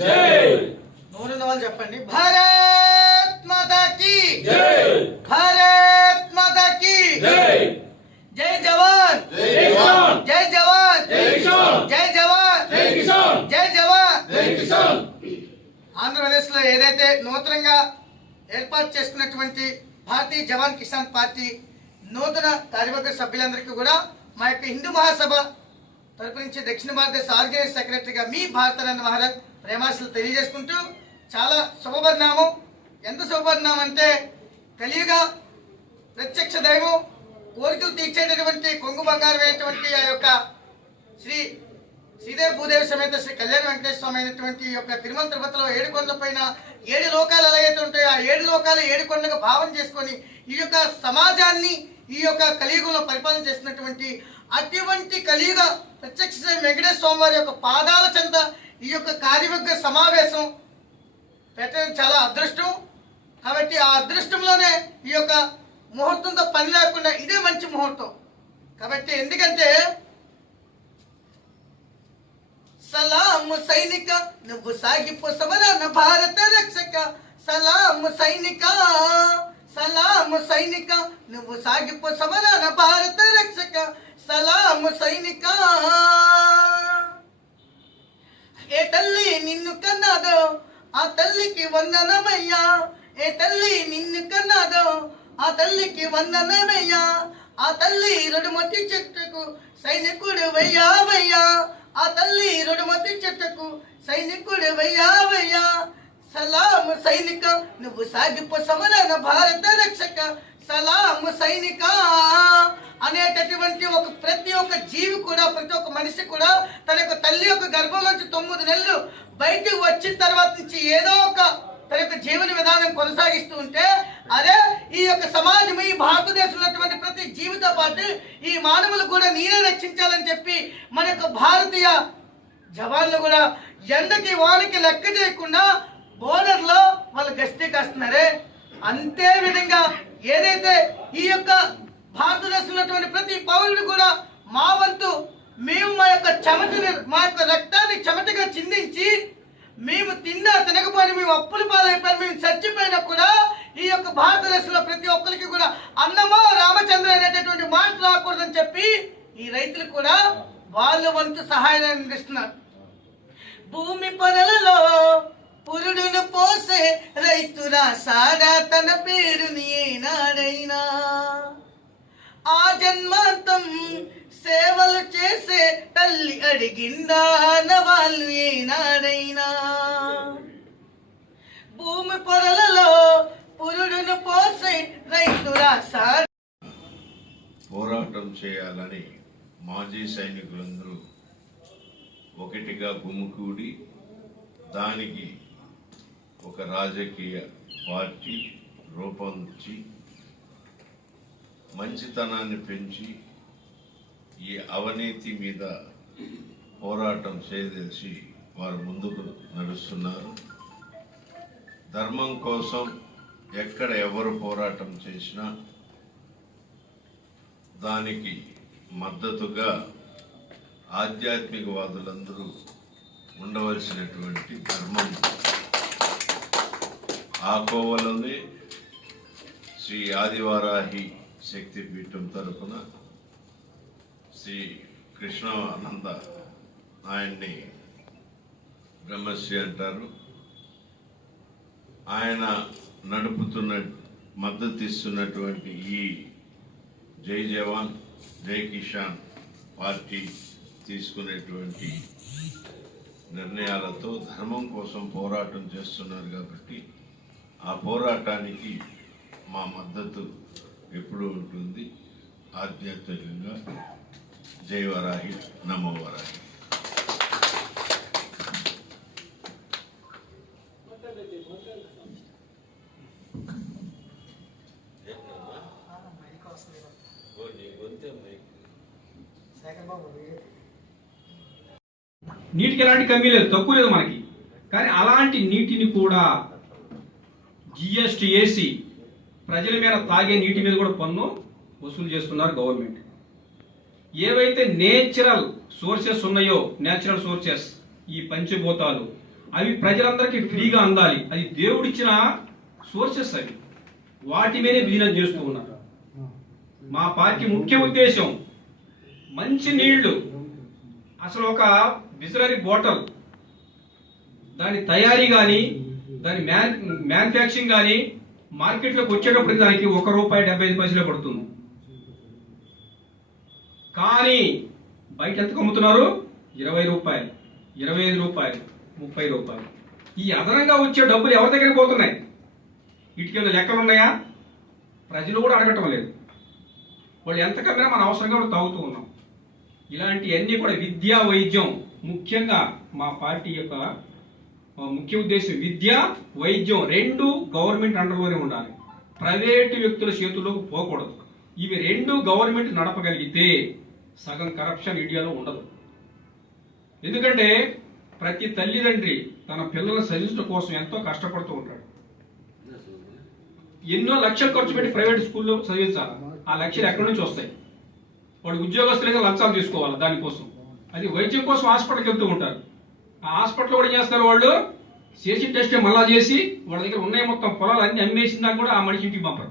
జై. నూరున్న వాళ్ళు చెప్పండి. భారత్ మాతా కీ జై. భారత్ మాతా కీ జై. జై జవాన్ జై కిసాన్. జై జవాన్ జై కిసాన్. జై జవాన్ జై కిసాన్. జై జవాన్ జై కిసాన్. ఆంధ్రప్రదేశ్ లో ఏదైతే నూతనంగా ఏర్పాటు చేసుకున్నటువంటి భారతీయ జవాన్ కిసాన్ పార్టీ నూతన కార్యవర్గ సభ్యులందరికీ కూడా మా యొక్క హిందూ మహాసభ తరపు నుంచి దక్షిణ భారతదేశ ఆర్గనైజ్ సెక్రటరీగా మీ భారతానంద మహారాజ్ ప్రేమాశలు తెలియజేసుకుంటూ, చాలా శుభపరిణామం. ఎంత శుభపరిణామం అంటే కలియుగ ప్రత్యక్ష దైవం, కోరికలు తీర్చేటటువంటి కొంగు బంగారం అయినటువంటి ఆ యొక్క శ్రీదేవి భూదేవి సమేత శ్రీ కళ్యాణ వెంకటేశ్వర స్వామి అయినటువంటి ఈ యొక్క తిరుమల తిరుపతిలో 7 కొండల పైన 7 లోకాలు ఎలాగైతే ఉంటాయో ఆ 7 లోకాలు 7 కొండలుగా భావం చేసుకొని ఈ యొక్క సమాజాన్ని ఈ యొక్క కలియుగంలో పరిపాలన చేస్తున్నటువంటి అటువంటి కలియుగ ప్రత్యక్ష శ్రీ వెంకటేశ్వర స్వామి వారి యొక్క పాదాల చెంత ఈ యొక్క కార్యవర్గ సమావేశం పెట్టడం చాలా అదృష్టం. కాబట్టి ఆ అదృష్టంలోనే ఈ యొక్క ముహూర్తంతో పని లేకుండా ఇదే మంచి ముహూర్తం. కాబట్టి ఎందుకంటే సలాము సైనిక నువ్వు సాగిపో సమరాన భారత రక్షక. సలాము సైనిక, సలాము సైనిక నువ్వు సాగిపో సమరాన భారత రక్షక. సలాము సైనిక. ఏ తల్లి నిన్ను కన్నాదో ఆ తల్లికి వందనమయ్యా. ఏ తల్లి నిన్ను కన్నాదో ఆ తల్లికి వందనమయ్యా. ఆ తల్లి రుడుమతి చెట్టుకు సైనికుడు వయ్యావయ్యా. ఆ తల్లి రుడుమతి చెట్టుకు సైనికుడు వయ్యావయ్యా. సలాము సైనిక నువ్వు సాగిపో సమరాన భారత రక్షక. సలాము సైనిక అనేటటువంటి ప్రతి ఒక్క జీవి కూడా, ప్రతి ఒక్క మనిషి కూడా తన యొక్క తల్లి యొక్క గర్భంలోంచి 9 నెలలు బయటకు వచ్చిన తర్వాత నుంచి ఏదో ఒక తన యొక్క జీవన విధానం కొనసాగిస్తూ ఉంటే, అదే ఈ యొక్క సమాజం ఈ భారతదేశంలో ఉన్నటువంటి ప్రతి జీవితో పాటు ఈ మానవులు కూడా నేనే రక్షించాలని చెప్పి మన యొక్క భారతీయ జవాన్లు కూడా ఎండకి వానకి లెక్క చేయకుండా బోర్డర్ లో వాళ్ళు గస్తీ కాస్తున్నారే, అంతే విధంగా ఏదైతే ఈ యొక్క భారతదేశంలో ఉన్నటువంటి ప్రతి పౌరుడు కూడా మా వంతు మేము మా యొక్క చెమటని, మా యొక్క రక్తాన్ని చెమటగా చిందించి మేము తినకపోయినా, మేము అప్పుల పాలైపోయినా, మేము చచ్చిపోయినా కూడా ఈ యొక్క భారతదేశంలో ప్రతి ఒక్కరికి కూడా అన్నమో రామచంద్ర అనేటటువంటి మాట రాకూడదని చెప్పి ఈ రైతులు కూడా వాళ్ళ వంతు సహాయాన్ని అందిస్తున్నారు. భూమి పొరలలో పురుడును పోసే రైతురా సారా తన పేరుని ఏనాడైనా. ఆ జన్మాంతం సేవలు చేసే తల్లి అడిగిందా వాళ్ళు ఏనాడైనా. భూమి పొరలలో పురుడును పోసే రైతురా సారా పోరాటం చేయాలని మాజీ సైనికులందరూ ఒకటిగా గుమికూడి దానికి ఒక రాజకీయ పార్టీ రూపొందించి మంచితనాన్ని పెంచి ఈ అవినీతి మీద పోరాటం చేయదలిచి వారు ముందుకు నడుస్తున్నారు. ధర్మం కోసం ఎక్కడ ఎవరు పోరాటం చేసినా దానికి మద్దతుగా ఆధ్యాత్మికవాదులందరూ ఉండవలసినటువంటి ధర్మం ఆ కోవలోనే శ్రీ ఆదివారాహి శక్తిపీఠం తరపున శ్రీ కృష్ణానంద ఆయన్ని బ్రహ్మశ్రీ అంటారు. ఆయన నడుపుతున్న మద్దతు ఇస్తున్నటువంటి ఈ జై జవాన్ జై కిసాన్ పార్టీ తీసుకునేటువంటి నిర్ణయాలతో ధర్మం కోసం పోరాటం చేస్తున్నారు. కాబట్టి ఆ పోరాటానికి మా మద్దతు ఎప్పుడూ ఉంటుంది. ఆధ్యాత్మికంగా జై వరాహి, నమో వరాహి. నీటికి ఎలాంటి కమ్మీ లేదు, తక్కువ లేదు మనకి. కానీ అలాంటి నీటిని కూడా జిఎస్టీ వేసి ప్రజల మీద తాగే నీటి మీద కూడా పన్ను వసూలు చేస్తున్నారు గవర్నమెంట్. ఏవైతే నేచురల్ సోర్సెస్ ఉన్నాయో, నేచురల్ సోర్సెస్ ఈ పంచభూతాలు, అవి ప్రజలందరికీ ఫ్రీగా అందాలి. అది దేవుడిచ్చిన సోర్సెస్ అవి, వాటి మీదే బిజినెస్ చేస్తూ ఉన్నారు. మా పార్టీ ముఖ్య ఉద్దేశం మంచి నీళ్లు, అసలు ఒక బిస్లరీ బాటిల్ దాని తయారీ కానీ దాని మ్యానుఫ్యాక్చరింగ్ కానీ మార్కెట్లోకి వచ్చేటప్పటికి దానికి ₹1.75 పడుతుంది. కానీ బయట ఎంతకు అమ్ముతున్నారు? ₹20, ₹25, ₹30. ఈ అదనంగా వచ్చే డబ్బులు ఎవరి దగ్గరికి పోతున్నాయి? వీటికి లెక్కలు ఉన్నాయా? ప్రజలు కూడా అడగటం లేదు. వాళ్ళు ఎంత కమ్మినా మన అవసరంగా కూడా తాగుతూ ఉన్నాం. ఇలాంటివన్నీ కూడా విద్య, వైద్యం, ముఖ్యంగా మా పార్టీ యొక్క ముఖ్య ఉద్దేశం విద్య, వైద్యం రెండు గవర్నమెంట్ అండర్లోనే ఉండాలి. ప్రైవేటు వ్యక్తుల చేతుల్లోకి పోకూడదు. ఇవి రెండు గవర్నమెంట్ నడపగలిగితే సగం కరప్షన్ ఇండియాలో ఉండదు. ఎందుకంటే ప్రతి తల్లిదండ్రి తన పిల్లలను చదివించడం కోసం ఎంతో కష్టపడుతూ ఉంటాడు. ఎన్నో లక్షలు ఖర్చు పెట్టి ప్రైవేట్ స్కూల్లో చదివించాలి. ఆ లక్షలు ఎక్కడి నుంచి వస్తాయి? వాడు ఉద్యోగస్తులుగా లంచాలు తీసుకోవాలి దానికోసం. అది వైద్యం కోసం హాస్పిటల్కి వెళ్తూ ఉంటారు. ఆ హాస్పిటల్ కూడా ఏం చేస్తారు? వాళ్ళు చేసి టెస్ట్ మళ్ళా చేసి వాళ్ళ దగ్గర ఉన్నాయి మొత్తం పొలాలు అన్ని అమ్మేసినా కూడా ఆ మనిషి ఇంటికి పంపరు.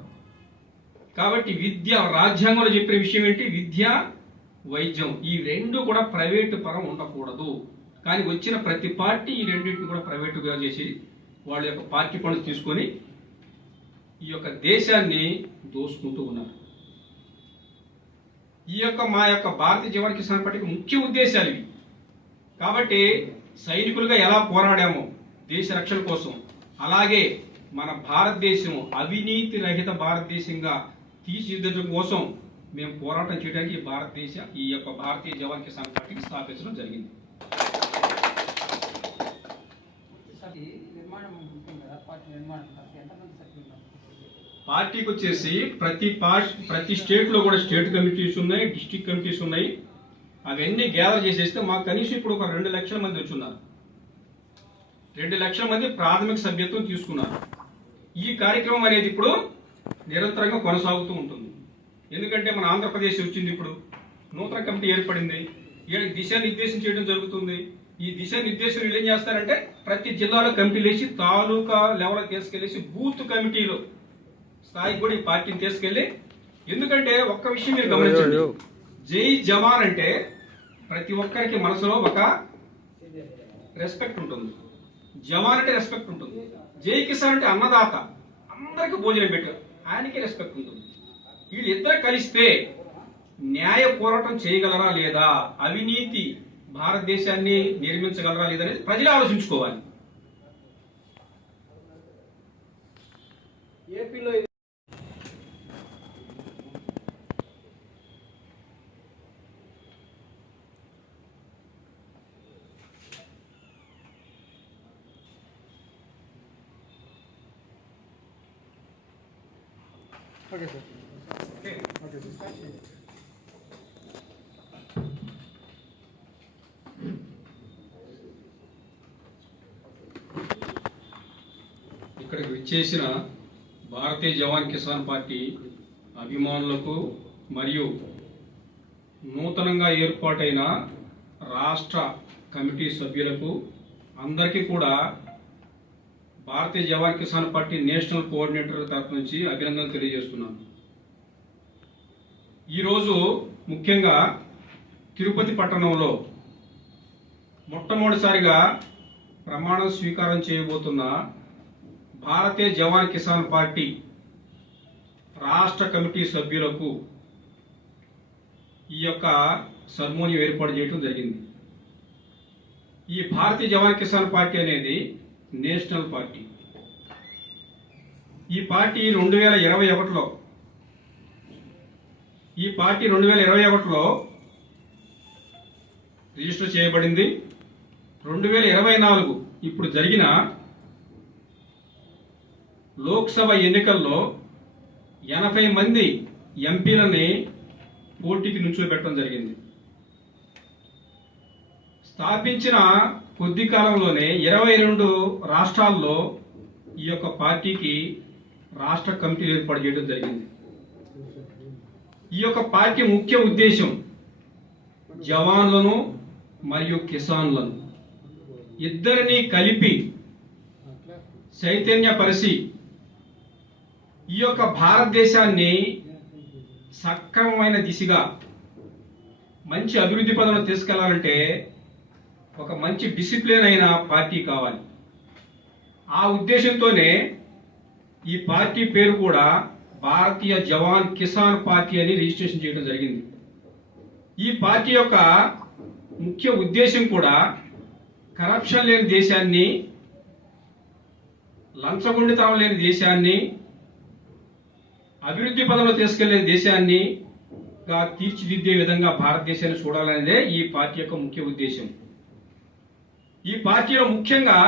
కాబట్టి విద్య, రాజ్యాంగంలో చెప్పిన విషయం ఏంటి? విద్య, వైద్యం ఈ రెండు కూడా ప్రైవేటు పరం ఉండకూడదు. కానీ వచ్చిన ప్రతి పార్టీ ఈ రెండింటిని కూడా ప్రైవేటుగా చేసి వాళ్ళ యొక్క పార్టీ ఫండ్స్ తీసుకొని ఈ యొక్క దేశాన్ని దోసుకుంటూ ఉన్నారు. ఈ యొక్క మా యొక్క భారతీయ జవాన్ కిసాన్ పార్టీకి ముఖ్య ఉద్దేశాలు ఇవి. కాబట్టి సైనికులుగా ఎలా పోరాడామో దేశ రక్షణ కోసం, అలాగే మన భారతదేశం అవినీతి రహిత భారతదేశంగా తీర్చిదిద్దడం కోసం మేము పోరాటం చేయడానికి ఈ యొక్క భారతీయ జవాన్ కిసాన్ పార్టీని స్థాపించడం జరిగింది. పార్టీకి వచ్చేసి ప్రతి స్టేట్ లో కూడా స్టేట్ కమిటీస్ ఉన్నాయి, డిస్ట్రిక్ట్ కమిటీస్ ఉన్నాయి. అవన్నీ గ్యాదర్ చేసేస్తే మాకు కనీసం ఇప్పుడు ఒక 2 లక్షల మంది వచ్చున్నారు. 2 లక్షల మంది ప్రాథమిక సభ్యత్వం తీసుకున్నారు. ఈ కార్యక్రమం అనేది ఇప్పుడు నిరంతరంగా కొనసాగుతూ ఉంటుంది. ఎందుకంటే మన ఆంధ్రప్రదేశ్ వచ్చింది, ఇప్పుడు నూతన కమిటీ ఏర్పడింది, వీళ్ళకి దిశానిర్దేశం చేయడం జరుగుతుంది. ఈ దిశానిర్దేశం వీళ్ళు ఏం చేస్తారంటే ప్రతి జిల్లాలో కమిటీలు వేసి తాలూకా లెవెల్ తీసుకెళ్లేసి బూత్ కమిటీలో స్థాయికి కూడా ఈ పార్టీని తీసుకెళ్లి, ఎందుకంటే ఒక్క విషయం మీరు గమనించండి, జై జవాన్ అంటే ప్రతి ఒక్కరికి మనసులో ఒక రెస్పెక్ట్ ఉంటుంది. జవాన్ అంటే రెస్పెక్ట్ ఉంటుంది. జై కిసాన్ అంటే అన్నదాత, అందరికి భోజనం పెట్టారు, ఆయనకి రెస్పెక్ట్ ఉంటుంది. వీళ్ళిద్దరు కలిస్తే న్యాయ పోరాటం చేయగలరా లేదా, అవినీతి భారతదేశాన్ని నిర్మించగలరా లేదనేది ప్రజలు ఆలోచించుకోవాలి. ఏపీలో ఓకే సార్. ఇక్కడికి విచ్చేసిన భారతీయ జవాన్ కిసాన్ పార్టీ అభిమానులకు మరియు నూతనంగా ఏర్పాటైన రాష్ట్ర కమిటీ సభ్యులకు అందరికీ కూడా భారతీయ జవాన్ కిసాన్ పార్టీ నేషనల్ కోఆర్డినేటర్ తరఫు నుంచి అభినందనలు తెలియజేస్తున్నాను. ఈరోజు ముఖ్యంగా తిరుపతి పట్టణంలో మొట్టమొదటిసారిగా ప్రమాణ స్వీకారం చేయబోతున్న భారతీయ జవాన్ కిసాన్ పార్టీ రాష్ట్ర కమిటీ సభ్యులకు ఈ యొక్క సెరమోనీ ఏర్పాటు చేయడం జరిగింది. ఈ భారతీయ జవాన్ కిసాన్ పార్టీ అనేది నేషనల్ పార్టీ. ఈ పార్టీ 2021లో రిజిస్టర్ చేయబడింది. 2024 ఇప్పుడు జరిగిన లోక్సభ ఎన్నికల్లో 80 మంది ఎంపీలని పోటీకి నుంచోబెట్టడం జరిగింది. స్థాపించిన కొద్ది కాలంలోనే 22 రాష్ట్రాల్లో ఈ యొక్క పార్టీకి రాష్ట్ర కమిటీలు ఏర్పాటు చేయడం జరిగింది. ఈ యొక్క పార్టీ ముఖ్య ఉద్దేశం జవాన్లను మరియు కిసాన్లను ఇద్దరిని కలిపి చైతన్యపరిచి ఈ యొక్క భారతదేశాన్ని సక్రమమైన దిశగా మంచి అభివృద్ధి పదంలో తీసుకెళ్లాలంటే ఒక మంచి డిసిప్లిన్ అయిన పార్టీ కావాలి. ఆ ఉద్దేశంతోనే ఈ పార్టీ పేరు కూడా భారతీయ జవాన్ కిసాన్ పార్టీ అని రిజిస్ట్రేషన్ చేయడం జరిగింది. ఈ పార్టీ యొక్క ముఖ్య ఉద్దేశం కూడా కరప్షన్ లేని దేశాన్ని, లంచగొండితనం లేని దేశాన్ని, అభివృద్ధి పదంలో తీసుకెళ్లే దేశాన్ని తీర్చిదిద్దే విధంగా భారతదేశాన్ని చూడాలనేదే ఈ పార్టీ యొక్క ముఖ్య ఉద్దేశం. ఈ పార్టీలో ముఖ్యంగా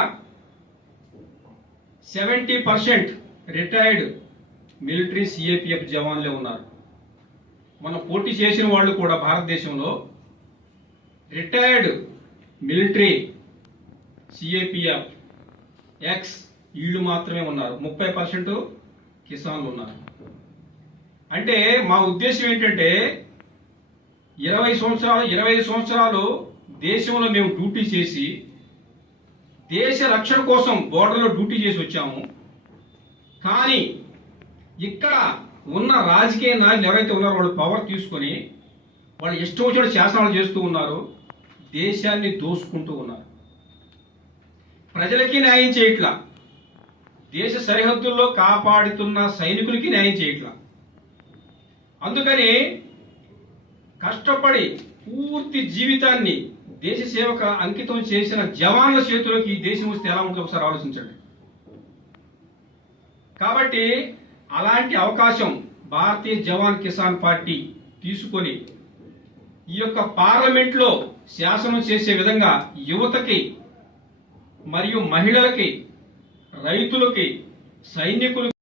70% రిటైర్డ్ మిలిటరీ సిఏపిఎఫ్ జవాన్లే ఉన్నారు. మనం పోటీ చేసిన వాళ్ళు కూడా భారతదేశంలో రిటైర్డ్ మిలిటరీ సిఏపిఎఫ్ ఎక్స్ వీళ్ళు మాత్రమే ఉన్నారు. 30% కిసాన్లు ఉన్నారు. అంటే మా ఉద్దేశం ఏంటంటే 25 సంవత్సరాలు దేశంలో మేము డ్యూటీ చేసి దేశ రక్షణ కోసం బోర్డర్లో డ్యూటీ చేసి వచ్చాము. కానీ ఇక్కడ ఉన్న రాజకీయ నాయకులు ఎవరైతే ఉన్నారో వాళ్ళు పవర్ తీసుకొని వాళ్ళు ఇష్టం వచ్చిన శాసనాలు చేస్తూ ఉన్నారు, దేశాన్ని దోసుకుంటూ ఉన్నారు. ప్రజలకి న్యాయం చేయట్లా, దేశ సరిహద్దుల్లో కాపాడుతున్న సైనికులకి న్యాయం చేయట్లా. అందుకని కష్టపడి పూర్తి జీవితాన్ని దేశ సేవకు అంకితం చేసిన జవాన్ల చేతుల్లోకి ఈ దేశం వస్తే ఎలా ఉంటుందో ఒకసారి ఆలోచించండి. కాబట్టి అలాంటి అవకాశం భారతీయ జవాన్ కిసాన్ పార్టీ తీసుకొని ఈ యొక్క పార్లమెంట్లో శాసనం చేసే విధంగా యువతకి మరియు మహిళలకి, రైతులకి, సైనికులకి